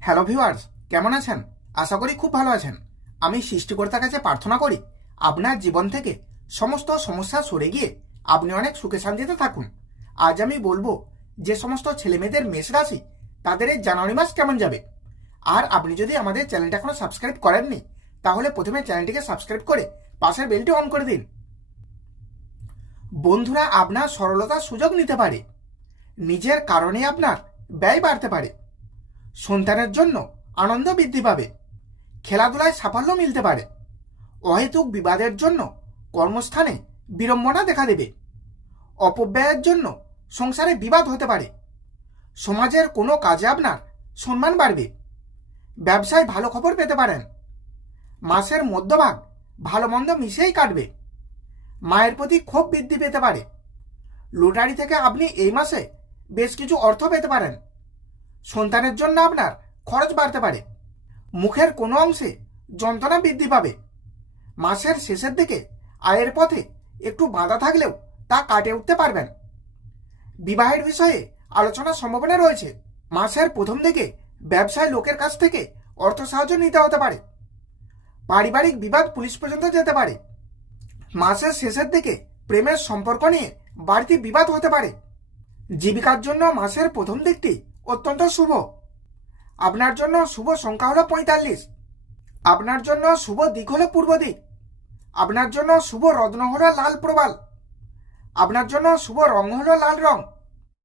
Hello viewers কেমন আছেন? আশা করি খুব ভালো আছেন। আমি সৃষ্টিকর্তার কাছে প্রার্থনা করি, আপনার জীবন থেকে সমস্ত সমস্যা সরে গিয়ে আপনি অনেক সুখে শান্তিতে থাকুন। আজ আমি বলব, যে সমস্ত ছেলেমেয়েদের মেষ রাশি, তাদের এই জানুয়ারি মাস কেমন যাবে? আর আপনি যদি আমাদের চ্যানেলটা এখনও সাবস্ক্রাইব করেননি, তাহলে প্রথমে চ্যানেলটিকে সাবস্ক্রাইব করে পাশের বেলটি অন করে দিন। বন্ধুরা, আপনার সরলতার সুযোগ নিতে পারে। নিজের কারণে আপনার ব্যয় বাড়তে পারে। সন্তানের জন্য আনন্দ বৃদ্ধি পাবে। খেলাধুলায় সাফল্য মিলতে পারে। অহেতুক বিবাদের জন্য কর্মস্থানে বিড়ম্বনা দেখা দেবে। অপব্যয়ের জন্য সংসারে বিবাদ হতে পারে। সমাজের কোনো কাজে আপনার সম্মান বাড়বে। ব্যবসায় ভালো খবর পেতে পারেন। মাসের মধ্যভাগ ভালো মন্দ মিশেই কাটবে। মায়ের প্রতি ক্ষোভ বৃদ্ধি পেতে পারে। লটারি থেকে আপনি এই মাসে বেশ কিছু অর্থ পেতে পারেন। সন্তানের জন্য আপনার খরচ বাড়তে পারে। মুখের কোনো অংশে যন্ত্রণা বৃদ্ধি পাবে। মাসের শেষের দিকে আয়ের পথে একটু বাধা থাকলেও তা কাটিয়ে উঠতে পারবেন। বিবাহের বিষয়ে আলোচনার সম্ভাবনা রয়েছে। মাসের প্রথম দিকে ব্যবসায় লোকের কাছ থেকে অর্থ সাহায্য নিতে হতে পারে। পারিবারিক বিবাদ পুলিশ পর্যন্ত যেতে পারে। মাসের শেষের দিকে প্রেমের সম্পর্ক নিয়ে বাড়তি বিবাদ হতে পারে। জীবিকার জন্য মাসের প্রথম দিকটি অত্যন্ত শুভ। আপনার জন্য শুভ সংখ্যা হলো পঁয়তাল্লিশ। আপনার জন্য শুভ দিক হলো পূর্ব দিক। আপনার জন্য শুভ রত্ন হলো লাল প্রবাল। আপনার জন্য শুভ রং হলো লাল রং।